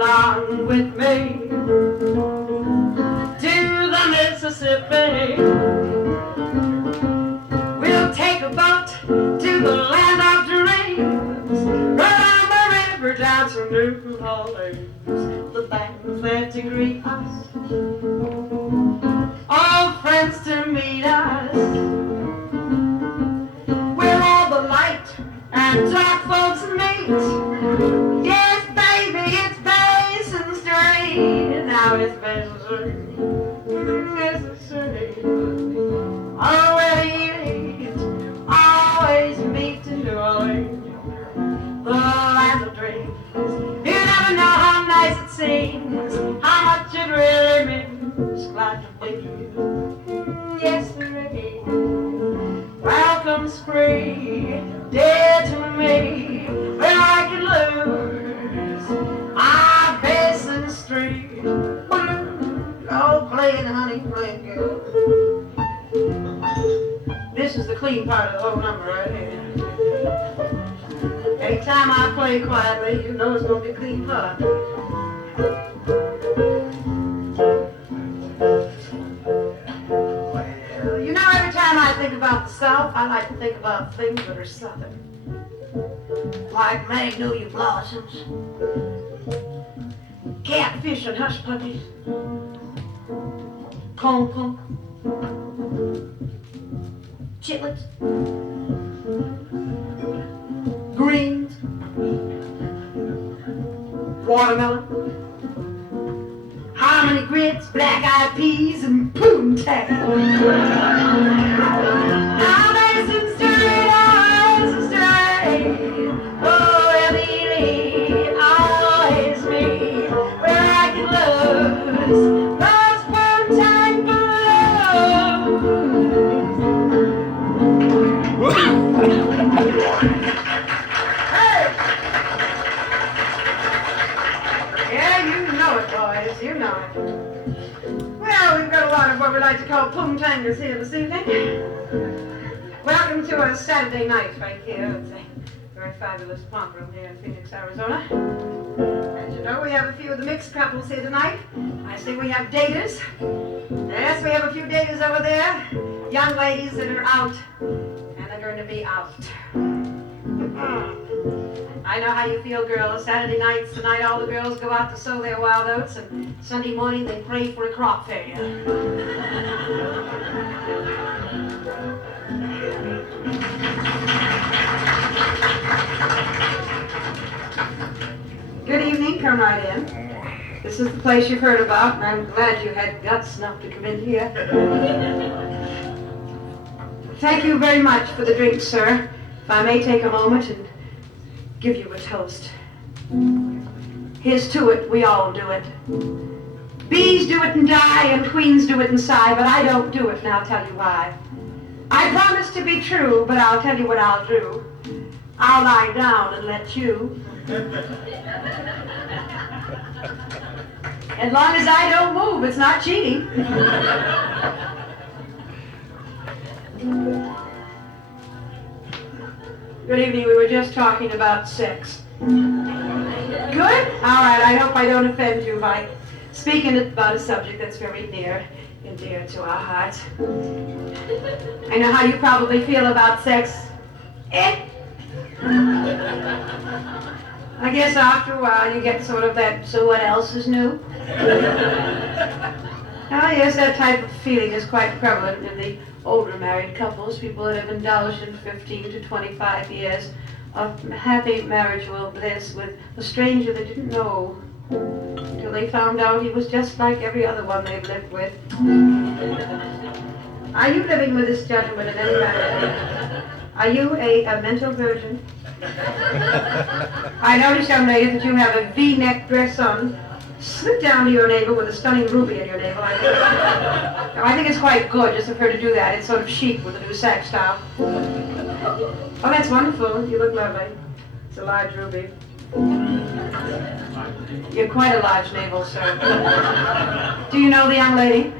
along with me to the Mississippi. We'll take a boat to the land of dreams, run the river down to New Orleans. The bands there to greet us, all friends to meet us. Where all the light and dark folks meet. Yes, baby, it's Basin Street. Now it's Basin Street, Mississippi. Always meet in New Orleans, the land of dreams. You never know how nice it seems, how much it really means. Glad to be yes, sirree. Welcome spring, dear to me, where I can lose our Basin Street. Oh, playing, honey, playing girl. This is the clean part of the whole number right here. Anytime I play quietly, you know it's going to be a clean part. Well, you know, every time I think about the South, I like to think about things that are Southern. Like magnolia blossoms, catfish and hush puppies, corn punk, chitlets, greens, watermelon, hominy grits, black-eyed peas, and poontang. Now Basin Street, Basin Street, oh, L.E.D., always me, where I can lose those poontang blues. Hey! Yeah, you know it, boys, you know it. Well, we've got a lot of what we like to call poontangers here this evening. Welcome to a Saturday night right here. It's a very fabulous pump room here in Phoenix, Arizona. As you know, we have a few of the mixed couples here tonight. I see we have daters. Yes, we have a few daters over there. Young ladies that are out, and they're going to be out. I know how you feel, girls. Saturday nights, tonight all the girls go out to sow their wild oats, and Sunday morning they pray for a crop failure. Good evening, come right in. This is the place you've heard about, and I'm glad you had guts enough to come in here. Thank you very much for the drink, sir. If I may take a moment and give you a toast. Here's to it, we all do it. Bees do it and die, and queens do it and sigh, but I don't do it, and I'll tell you why. I promise to be true, but I'll tell you what I'll do. I'll lie down and let you. As long as I don't move, it's not cheating. Good evening. We were just talking about sex. Good? All right. I hope I don't offend you by speaking about a subject that's very near and dear to our hearts. I know how you probably feel about sex. I guess after a while you get sort of that, so what else is new? Ah, yes, that type of feeling is quite prevalent in the older married couples, people that have indulged in 15 to 25 years of happy marriageable bliss with a stranger they didn't know until they found out he was just like every other one they've lived with. Are you living with this gentleman in any manner? Are you a mental virgin? I notice, young lady, that you have a V-neck dress on. Slip down to your navel with a stunning ruby in your navel. I think it's quite gorgeous of her to do that. It's sort of chic with the new sack style. Oh, that's wonderful. You look lovely. It's a large ruby. You're quite a large navel, sir. Do you know the young lady?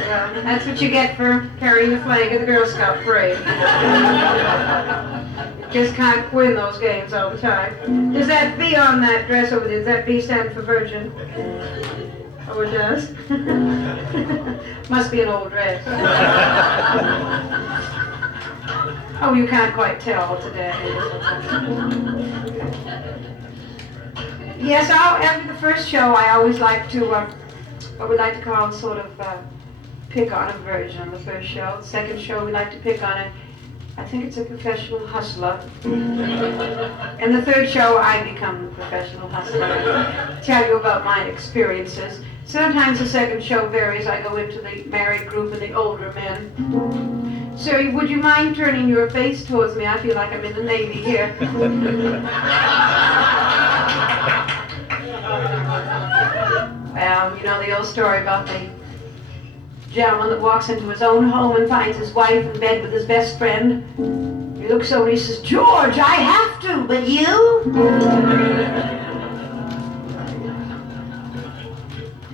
Well, that's what you get for carrying the flag of the Girl Scout parade. Just can't win those games all the time. Does that V on that dress over there, does that V stand for virgin? Oh, it does? Must be an old dress. Oh, you can't quite tell today. Yes, after the first show, I always like to, what we like to call sort of pick on a virgin on the first show. The second show, we like to pick on I think it's a professional hustler. And the third show, I become the professional hustler. Tell you about my experiences. Sometimes the second show varies. I go into the married group and the older men. Sir, would you mind turning your face towards me? I feel like I'm in the Navy here. Well, you know the old story about the gentleman that walks into his own home and finds his wife in bed with his best friend. He looks over and he says, "George, I have to, but you?"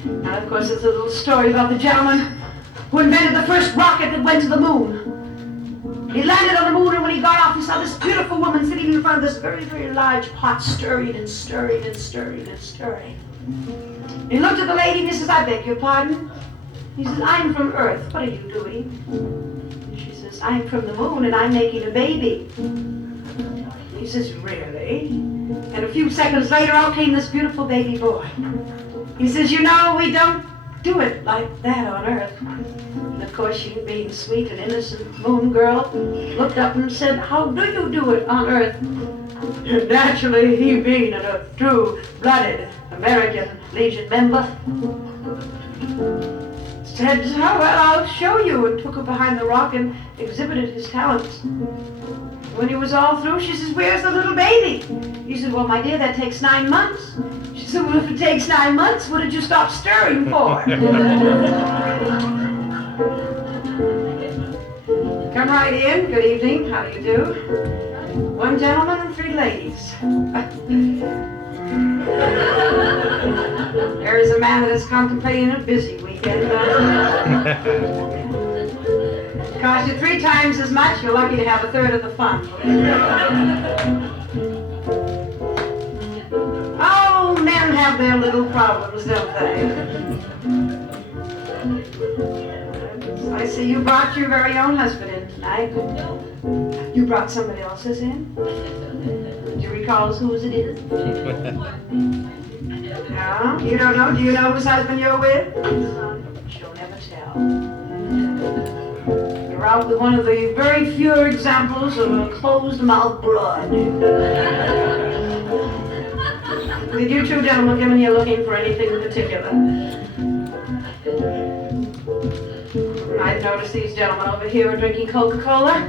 And of course, there's a little story about the gentleman who invented the first rocket that went to the moon. He landed on the moon, and when he got off, he saw this beautiful woman sitting in front of this very, very large pot, stirring and stirring and stirring and stirring. He looked at the lady and he says, "I beg your pardon." He says, "I'm from Earth. What are you doing?" And she says, "I'm from the moon and I'm making a baby." He says, "Really?" And a few seconds later, out came this beautiful baby boy. He says, "You know, we don't do it like that on Earth." And of course, she, being sweet and innocent moon girl, looked up and said, "How do you do it on Earth?" And naturally, he being a true-blooded American Legion member, said, "Oh, well, I'll show you," and took her behind the rock and exhibited his talents. When he was all through, she says, "Where's the little baby?" He said, "Well, my dear, that takes 9 months." She said, "Well, if it takes 9 months, what did you stop stirring for?" Come right in. Good evening. How do you do? 1 gentleman and 3 ladies. There is a man that is contemplating a busy weekend. Cost you 3 times as much. You're lucky to have a third of the fun. Oh, men have their little problems, don't they? I see you brought your very own husband in tonight. You brought somebody else's in? Do you recall whose it is? No? You don't know? Do you know whose husband you're with? She'll never tell. You're out with one of the very few examples of a closed-mouth broad. Did you 2 gentlemen come in here looking for anything in particular? I've noticed these gentlemen over here are drinking Coca-Cola.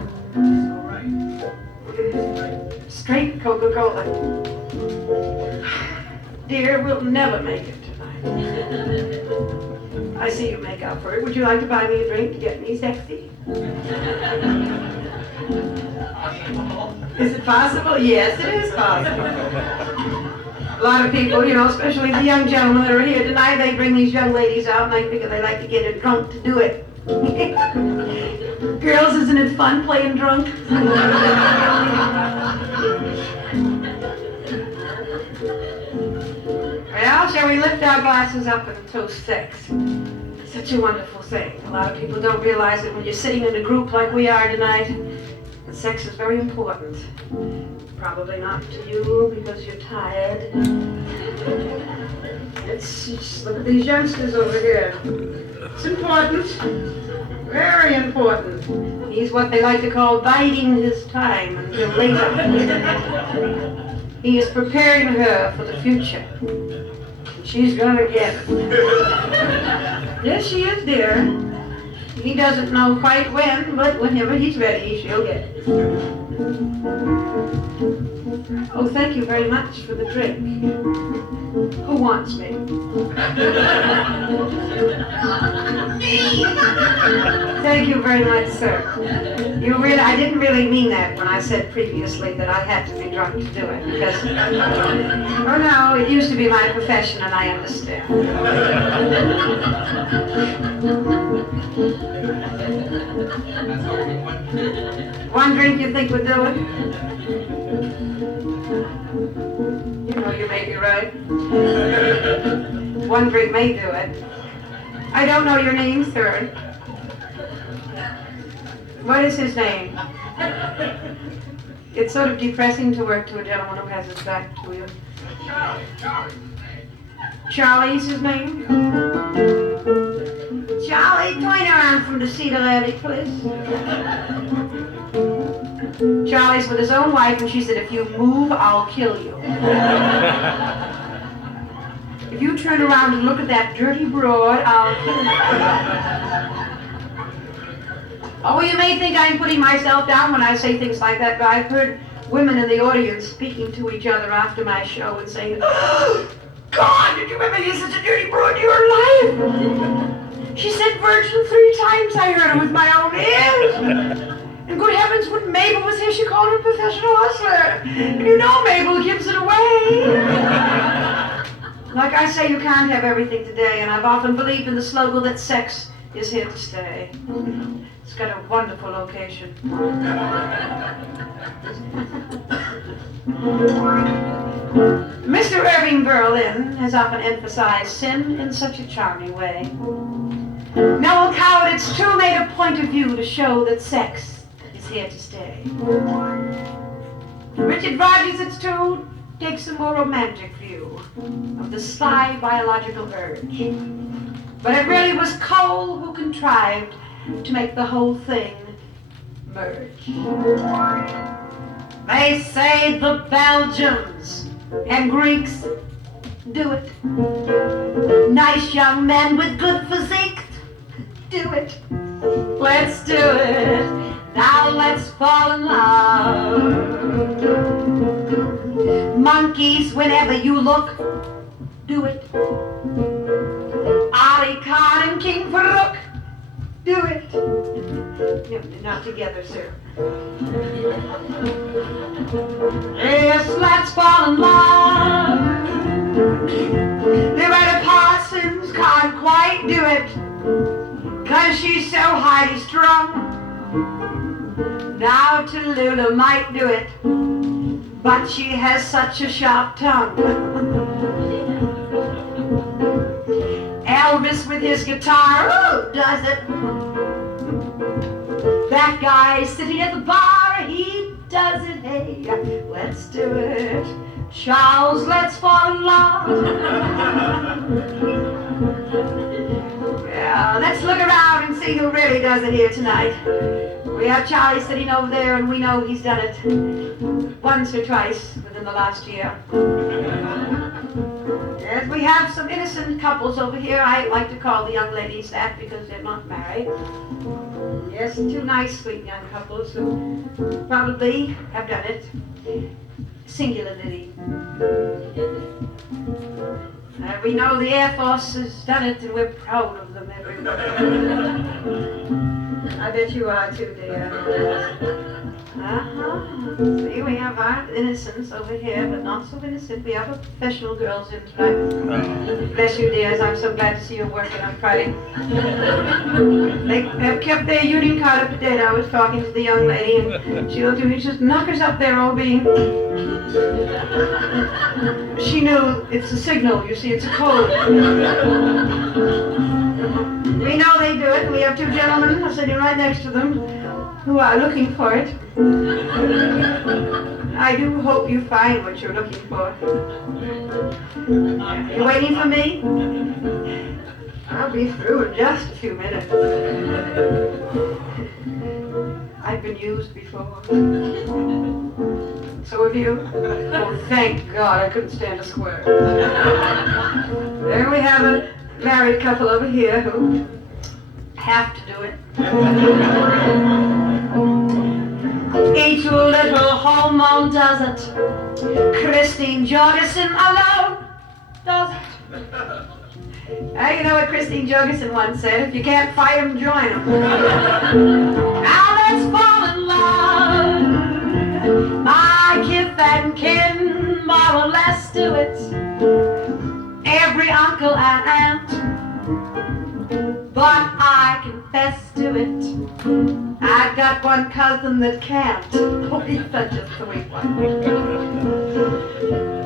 Straight Coca-Cola. Dear, we'll never make it tonight. I see you make up for it. Would you like to buy me a drink to get me sexy? Is it possible? Yes, it is possible. A lot of people, you know, especially the young gentlemen that are here tonight, they bring these young ladies out and I think they like to get it drunk to do it. Girls, isn't it fun playing drunk? Well, shall we lift our glasses up and toast sex? Such a wonderful thing. A lot of people don't realize that when you're sitting in a group like we are tonight, that sex is very important. Probably not to you because you're tired. Just look at these youngsters over here. It's important. Very important. He's what they like to call biding his time until later. He is preparing her for the future. She's gonna get it. Yes, she is, dear. He doesn't know quite when, but whenever he's ready, she'll get it. Oh, thank you very much for the drink. Who wants me? Thank you very much, sir. I didn't really mean that when I said previously that I had to be drunk to do it, because, oh no, it used to be my profession and I understand. One drink you think would do it? You know you may be right. One drink may do it. I don't know your name, sir. What is his name? It's sort of depressing to work to a gentleman who has his back to you. Charlie's his name? Charlie, turn around from the seat already, please. Charlie's with his own wife, and she said, if you move, I'll kill you. If you turn around and look at that dirty broad, I'll kill you. Oh, you may think I'm putting myself down when I say things like that, but I've heard women in the audience speaking to each other after my show and saying, oh, God, did you ever hear such a dirty broad in your life? She said virgin 3 times. I heard her with my own ears. And good heavens, when Mabel was here, she called her a professional hustler. And you know Mabel gives it away. Like I say, you can't have everything today, and I've often believed in the slogan that sex is here to stay. It's got a wonderful location. Mr. Irving Berlin has often emphasized sin in such a charming way. Noel Coward, it's true, made a point of view to show that sex is here to stay. Richard Rogers, it's true, takes a more romantic view of the sly biological urge. But it really was Cole who contrived to make the whole thing merge. They say the Belgians and Greeks do it. Nice young men with good physique do it. Let's do it. Now let's fall in love. Monkeys, whenever you look, do it. Ali Khan and King Farouk, do it. No, not together, sir. Yes, let's fall in love. Loretta Parsons can't quite do it, 'cause she's so highly strung. Now Tallulah might do it, but she has such a sharp tongue. Elvis with his guitar, ooh, does it. That guy sitting at the bar, he does it. Hey, let's do it. Charles, let's fall in love. Yeah, let's look around and see who really does it here tonight. We have Charlie sitting over there, and we know he's done it once or twice within the last year. Yes, we have some innocent couples over here. I like to call the young ladies that because they're not married. Yes, 2 nice, sweet young couples who probably have done it singularly. We know the Air Force has done it, and we're proud of them, everybody. I bet you are too, dear. See, we have our innocence over here, but not so innocent. We have our professional girls in tonight. Bless you, dears. I'm so glad to see you working on Friday. They have kept their Union Card up to date. I was talking to the young lady, and she looked at me and says, knock us up there, Obie. She knew it's a signal, you see, it's a code. We know they do it. We have 2 gentlemen sitting right next to them who are looking for it. I do hope you find what you're looking for. You waiting for me? I'll be through in just a few minutes. I've been used before. So have you? Oh, thank God, I couldn't stand a square. There we have a married couple over here who have to do it. Each little hormone does it. Christine Jorgensen alone does it. Now you know what Christine Jorgensen once said, if you can't fight them, join them. Now let's fall in love. My kith and kin, more or less do it. Every uncle and aunt, but I confess to it. I've got one cousin that can't. Oh, he's such a sweet one.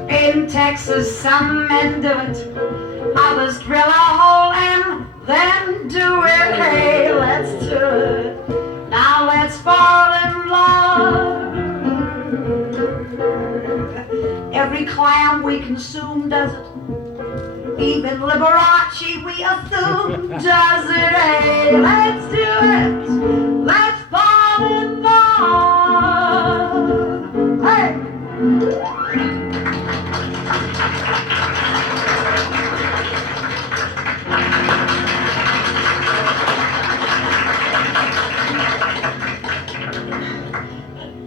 In Texas, some men do it. Others drill a hole and then do it. Hey, let's do it. Now let's fall in love. Every clam we consume does it. Even Liberace we assume does it. Hey, let's do it. Let's fall in love. Hey.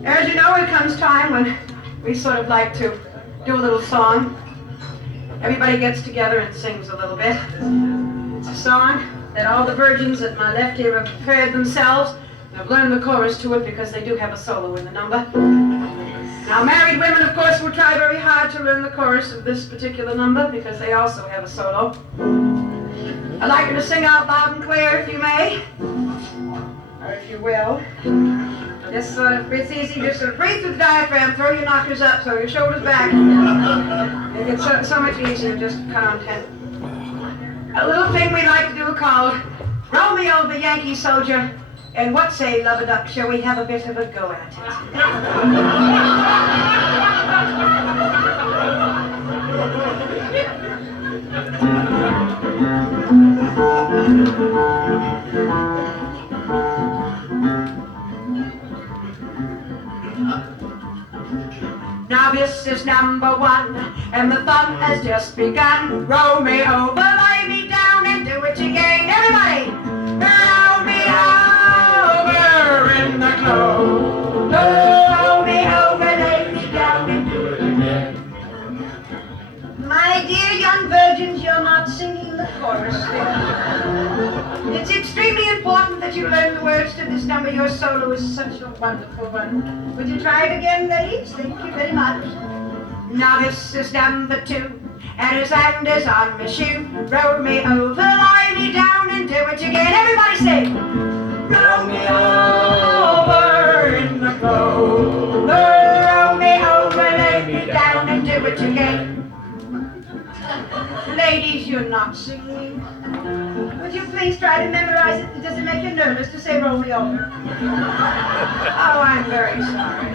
As you know, it comes time when we sort of like to do a little song. Everybody gets together and sings a little bit. It's a song that all the virgins at my left here have prepared themselves. And I've learned the chorus to it because they do have a solo in the number. Now, married women, of course, will try very hard to learn the chorus of this particular number because they also have a solo. I'd like you to sing out loud and clear, if you may, or if you will. Just sort of, it's easy, just sort of breathe through the diaphragm, throw your knockers up, throw your shoulders back. It gets so much easier, just content. A little thing we like to do called Romeo the Yankee Soldier, and what say, Love-a-Duck, shall we have a bit of a go at Now this is number one, and the fun has just begun. Roll me over, lay me down, and do it again. Everybody! Roll me over in the clothes. Roll me over, lay me down, and do it again. My dear young virgins, you're not singing the chorus there. It's extremely important that you learn the words to this number. Your solo is such a wonderful one. Would you try it again, ladies? Thank you very much. Now this is number two, and his hand is on my shoe. Roll me over, lie me down, and do it again. Everybody say, roll me over in the clover. Roll me over, lay me down, and do it again. Ladies, you're not singing. Would you please try to memorize it? Does it make you nervous to say roll me over? Oh, I'm very sorry.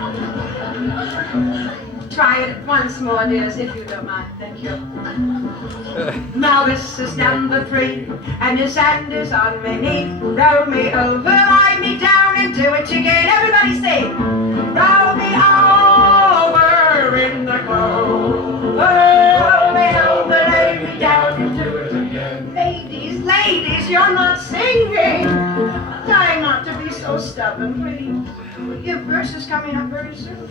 Try it once more, dears, if you don't mind. Thank you. Now this is number three, and his hand is on my knee. Roll me over, lie me down, and do it again. Everybody say, roll me over in the clover. Roll me over, lay me down, and do it again. Ladies, you're not singing. Try not to be so stubborn, please. Your verse is coming up very soon.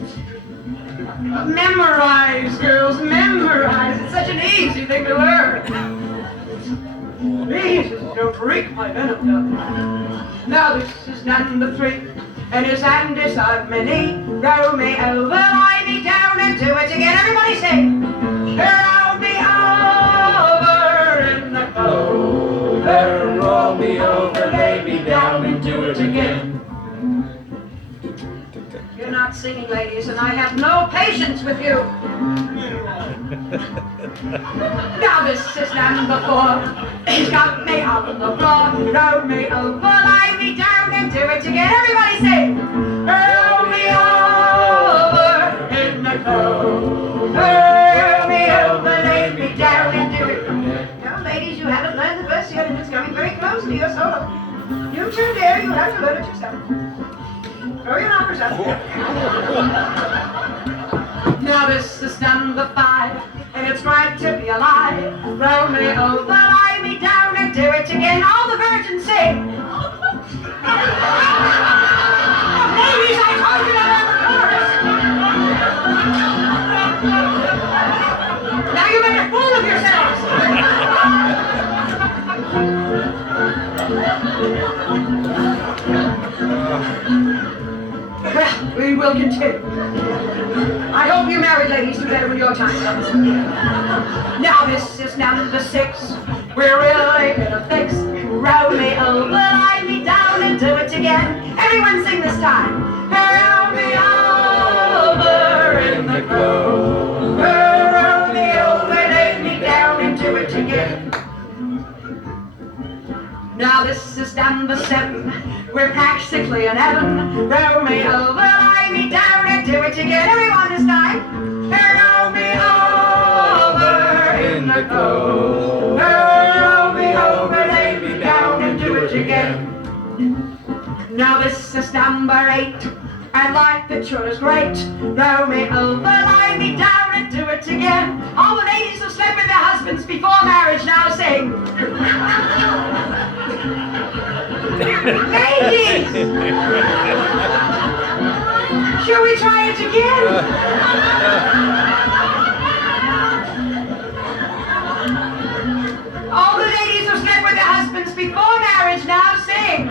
Memorize, girls, memorize. It's such an easy thing to learn. Please, don't break my venom, darling. Now this is number three, and his hand is on my knee. Roll me over, lie me down, and do it again. Everybody say, roll me over in the clover. Roll me over, lay me down, and do it again. You're not singing, ladies, and I have no patience with you. Now this is number four. He's got me on the floor. Roll me over, lie me down, and do it again. Everybody say, roll me over in the clover. Roll me over, lay me down, and do it again. Now, ladies, you haven't learned the verse yet, and it's coming very close to your solo. You too, dear, you have to learn it yourself. Throw your knockers up. Now this is number five, and it's right to be alive. Roll me over, lie me down, and do it again. All the virgins sing. Ladies, I told you to learn the and will continue. I hope you married ladies do better when your time comes. Now this is number 6. We're really in a fix. Roll me over, lie me down, and do it again. Everyone sing this time. Roll me over in the clover. Roll me over, lay me down, and do it again. Now this is number 7. We're practically in heaven. Roll me over, lie me down, and do it again. Everyone this time. Roll me over in the clover. Roll me over, lay me down, and do it again. Now this is number 8. And life it sure is great. Roll me over, lie me down, and do it again. All the ladies who slept with their husbands before marriage now sing. Ladies! Shall we try it again? All the ladies who slept with their husbands before marriage now sing.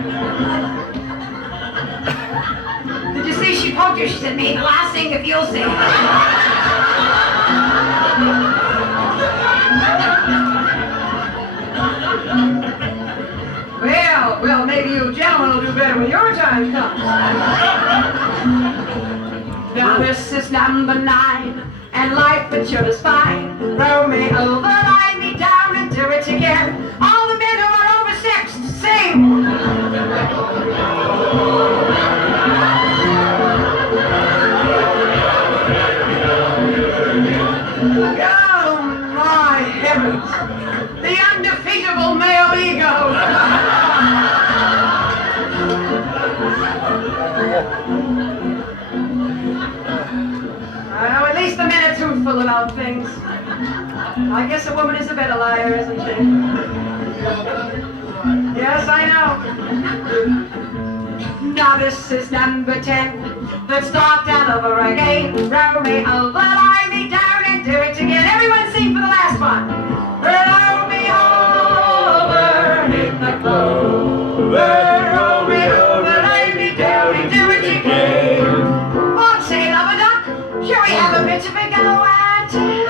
Did you see she poked you? She said, maybe I'll sing if you'll sing. Well, maybe you gentlemen will do better when your time comes. Now this is number 9, and life it sure is fine. Roll me over, lie me down, and do it again. All the men who are over 6, sing. Oh my heavens! The undefeatable male ego! Well, at least the men are truthful about things. I guess a woman is a better liar, isn't she? Yes, I know. Now this is number 10. Let's start down over again. Roll me over, lie me down, and do it again. Everyone sing for the last one. Roll me over in the clover. Roll me over, lie me down, and do it again. What say, Love a Duck? Shall we have a bit of a go at it?